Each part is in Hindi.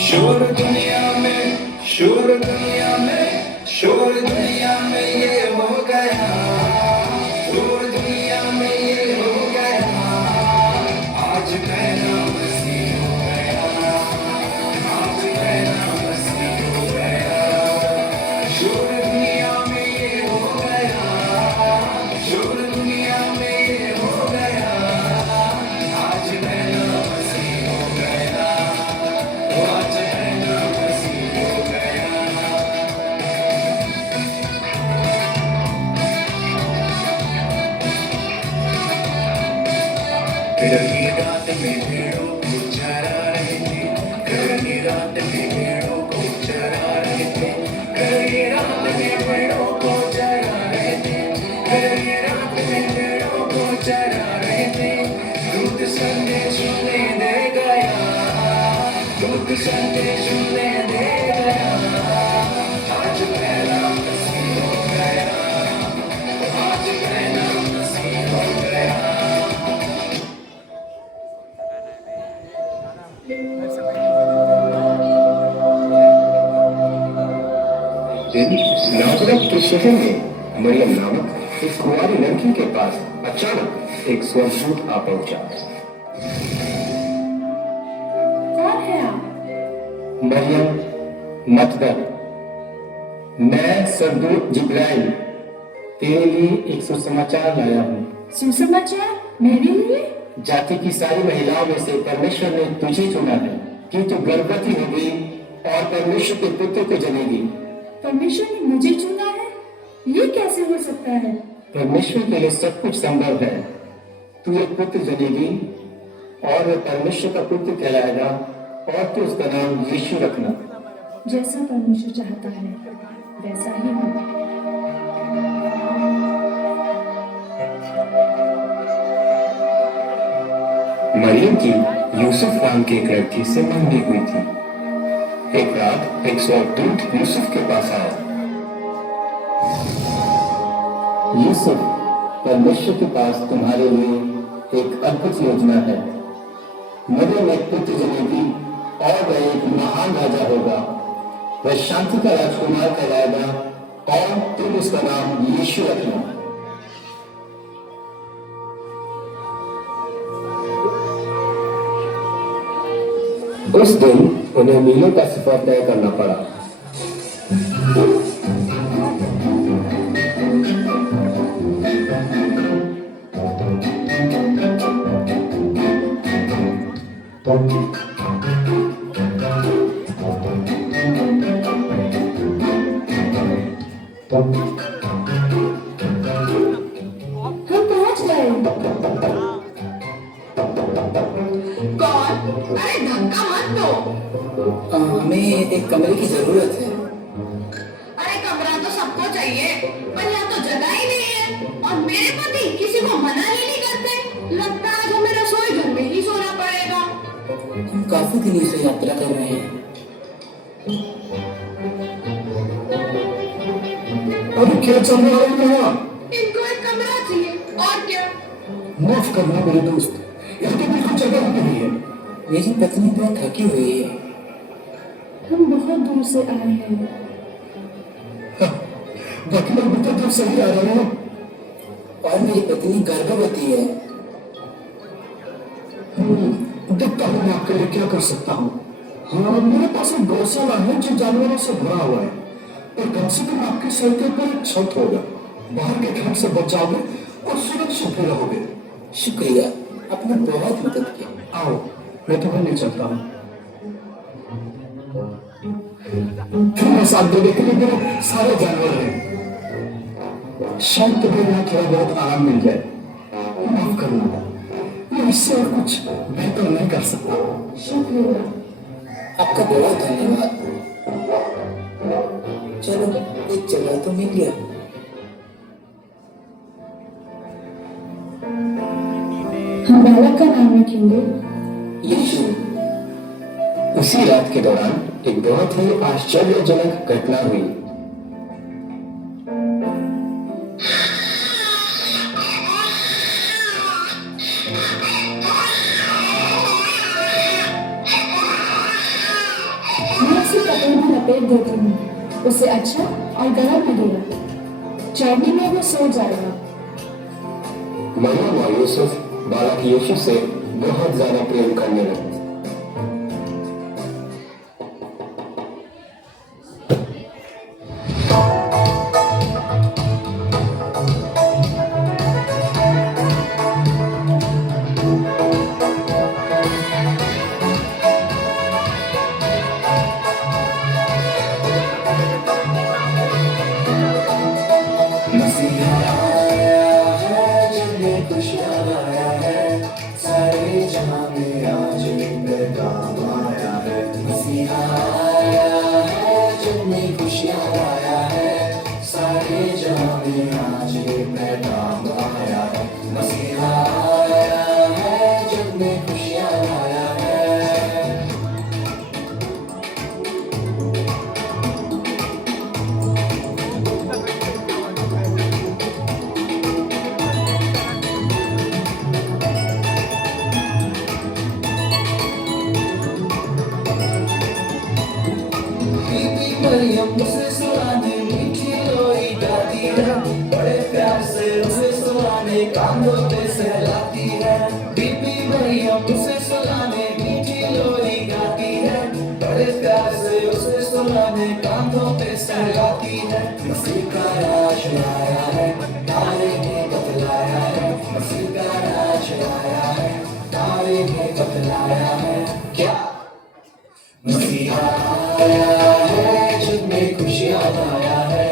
शोर दुनिया में, शोर दुनिया में, शोर दुनिया में ये हो गया, शोर दुनिया में ये हो गया, आज मैं नामसी हो गया, आज मैं नामसी हो गया, शोर दुनिया में ये हो गया, शोर दुनिया में ये हो गया, आज मैं नामसी हो गया, आज मैं नामसी हो गया। गर्मी रात में भेड़ों को चरा रहे थे, गर्मी रात में भेड़ों को चरा रहे थे, गर्मी रात में भेड़ों को चरा रहे थे, गर्मी रात में भेड़ों को चरा रहे थे, दूध संदेश उन्हें दे गया, दूध संदेश उन्हें दे गया, आज मैं नामसी हो गया, आज मैं नामसी हो गया। दिन नाजरत के शहर में मरियम नामक इस कुंवारी लड़की के पास अचानक एक स्वर्गदूत आ पहुंचा। कौन है आप? मरियम, मत डर, मैं स्वर्गदूत जिब्राइल तेरे लिए एक सुसमाचार लाया हूँ। सुसमाचार मेरे लिए? जाति की सारी महिलाओं में से परमेश्वर ने तुझे चुना है कि तू गर्भवती होगी और परमेश्वर के पुत्र को जनेगी। परमेश्वर ने मुझे चुना है? ये कैसे हो सकता है? परमेश्वर के लिए सब कुछ संभव है। तू एक पुत्र जनेगी और वह परमेश्वर का पुत्र कहलाएगा और तू उसका नाम यीशु रखना। जैसा परमेश्वर चाहता है वैसा ही हो। मरियम की यूसुफ नाम की एक लड़की से मंगनी हुई थी। एक रात एक स्वर्गदूत यूसुफ के पास आया। यूसुफ, परमेश्वर के पास तुम्हारे लिए एक अद्भुत योजना है। मरियम एक पुत्र जनेगी और वह एक महान राजा होगा। वह शांति का राजकुमार कहलाएगा और तुम उसका नाम यीशु रखना। उस दिन उन्हें मीलों का सफर तय करना पड़ा। हम पहुंच गए। कौन? अरे धक्का मत दो। हमें एक कमरे की जरूरत है। अरे कमरा तो सबको चाहिए, पर यहाँ तो जगह ही नहीं है। और मेरे पति किसी को मना ही नहीं करते। लगता है आज हमें रसोई घर में ही सोना पड़ेगा। हम काफी दिनों से यात्रा कर रहे हैं। अरे क्या चल रहा है यहाँ? इनको एक कमरा चाहिए और क्या। माफ करना मेरे दोस्त, यहाँ तो बिल्कुल जगह नहीं है। मेरी पत्नी बहुत थकी हुई है। हम बहुत दूर से आए हैं। बाकी लोग भी तो दूर से ही आ रहे हैं। और मेरी पत्नी गर्भवती है। देखता हूँ मैं आपके लिए क्या कर सकता हूँ। हाँ, मेरे पास एक गौशाला है जो जानवरों से भरा हुआ है, और कम से कम आपके सर के ऊपर एक छत होगा। बाहर के ठंड से बचाओगे और सुरक्षित भी रहोगे। शुक्रिया, आपने बहुत मदद की। आओ, मैं तुम्हें ले चलता हूँ। तुम्हें साथ देने के लिए मेरे सारे जानवर हैं। शायद तुम्हें यहाँ थोड़ा बहुत आराम मिल जाए। माफ करना, मैं इससे और कुछ बेहतर नहीं कर सकता। शुक्रिया। आपका बहुत धन्यवाद। चलो, एक जगह तो मिल गया। हम बालक का नाम रखेंगे यीशु। उसी रात के दौरान एक बहुत ही आश्चर्यजनक घटना हुई। मैं उसे कपड़े में लपेट देती हूँ, उसे अच्छा और गर्म लगेगा। चढ़ने में वो सो जाएगा। मरियम और यूसुफ बालक यीशु से बहुत ज्यादा प्रेम करने लगे। मसीहा आया है, जन्मे खुशियाँ लाया है, सारे जहां में आज पैगाम आया है। मसीहा आया है, जन्मे खुशियाँ लाया है, सारे जहां में आज पैगाम आया है। मसीहा आया है, जन्मे खुशियाँ लाया है। बीबी मरियम उसे सुलाने मीठी लोरी गाती है, बड़े प्यार से उसे सुलाने कांधों पे सहलाती है। बीबी मरियम उसे सुलाने मीठी लोरी गाती है, बड़े प्यार से उसे सुलाने कांधों पे सहलाती है। मसीह का राज आया है, तारे ने बतलाया है। मसीह का राज आया है, तारे ने बतलाया है। क्या मसीहा आया है, जग में खुशियाँ लाया है,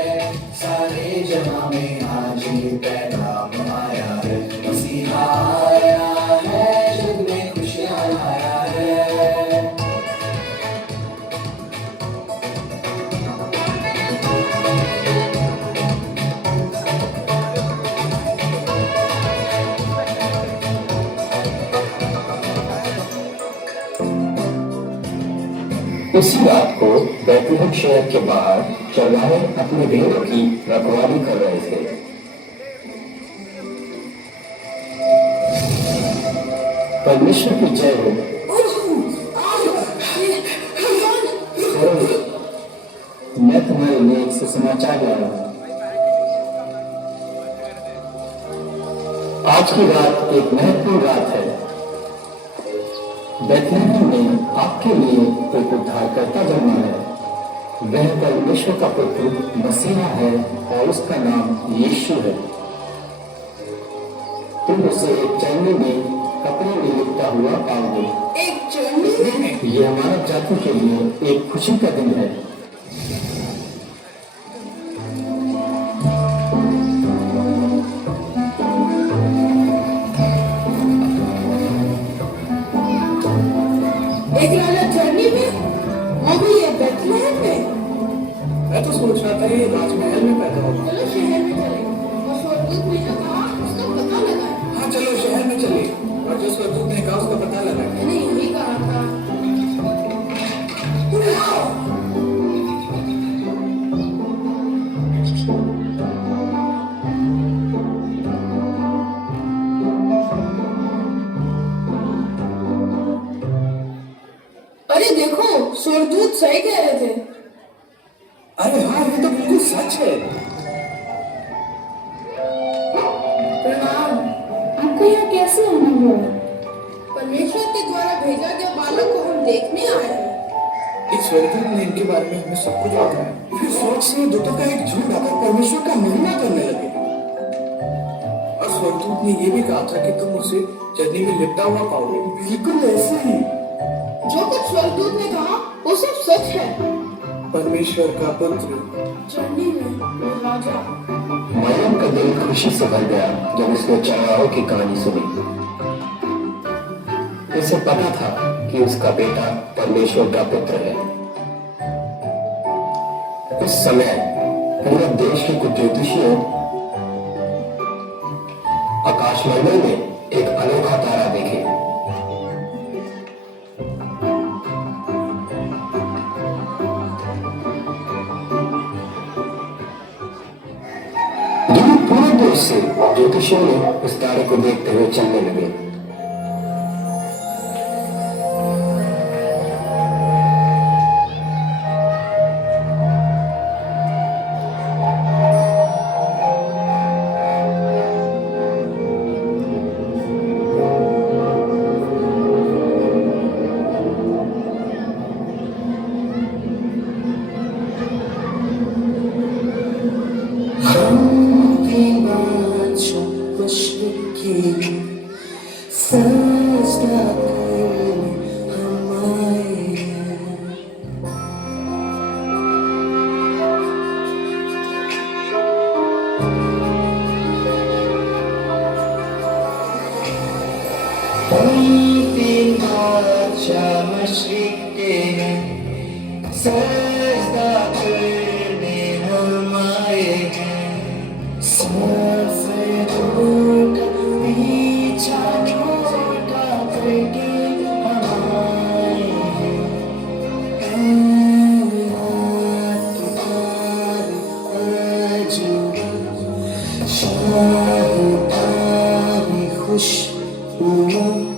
सारे जहां में आज ये पैगाम आया है। मसीहा आया है, जग में खुशियाँ लाया है। उसी रात को बैतलहम शहर के बाहर चरवाहे अपने भेड़ों की रखवाली कर रहे थे। परमेश्वर की जय हो। मैं तुम्हारे लिए एक सुसमाचार लाया हूं। आज की रात एक महत्वपूर्ण रात है। बैतलहम में आपके लिए एक उद्धारकर्ता जन्मा है। वह परमेश्वर का पुत्र मसीहा है और उसका नाम यीशु है। तुम उसे एक चरनी में कपड़े में लिपटा हुआ पाओगे। एक चढ़नी में यह मानव जाति के लिए एक खुशी का दिन है। एक राजा चढ़नी में, वो भी ये बैतलहम में। मैं तो सोच रहा था ये राजमहल में पैदा होगा। चलो शहर में चले, वो स्वर्गदूत ने जो कहा उसका पता लगाए। हाँ चलो शहर में चलिए और जो स्वरदूत ने कहा उसका पता लगाए। मैंने यही कहा था। अरे देखो, स्वर्गदूत सही कह रहे थे। अरे हाँ ये तो बिल्कुल सच है। प्रणाम। आपको यहाँ कैसे आना हुआ? परमेश्वर के द्वारा भेजा गया बालक को हम देखने आए हैं। इस स्वर्गदूत ने इनके बारे में हमें सब कुछ बताया। फिर फौज से दूतों का एक झुंड आकर परमेश्वर का महिमा करने लगे। और स्वर्गदूत ने ये भी कहा था कि तुम उसे चरनी में लिपटा हुआ पाओगे। बिल्कुल ऐसे ही जो कुछ स्वर्गदूत ने कहा वो सब सच है। परमेश्वर का पुत्र चढ़नी में वो राजा। मरियम का दिल खुशी से भर गया जब उसने चरवाहों की कहानी सुनी। उसे पता था कि उसका बेटा परमेश्वर का पुत्र है। उस समय पूरे देश के कुछ ज्योतिषियों आकाशमंडल में एक अनोखा तारा देखे। पूरे देश से ज्योतिषियों ने उस तारे को देखते हुए चलने लगे। सजदा करने हम आए हैं। हम तीन बादशाह मशरिक के हैं, सजदा करने हम आए हैं। सफेदों का पीछा छोटा करके हम आए हैं। शाह खुश हुआ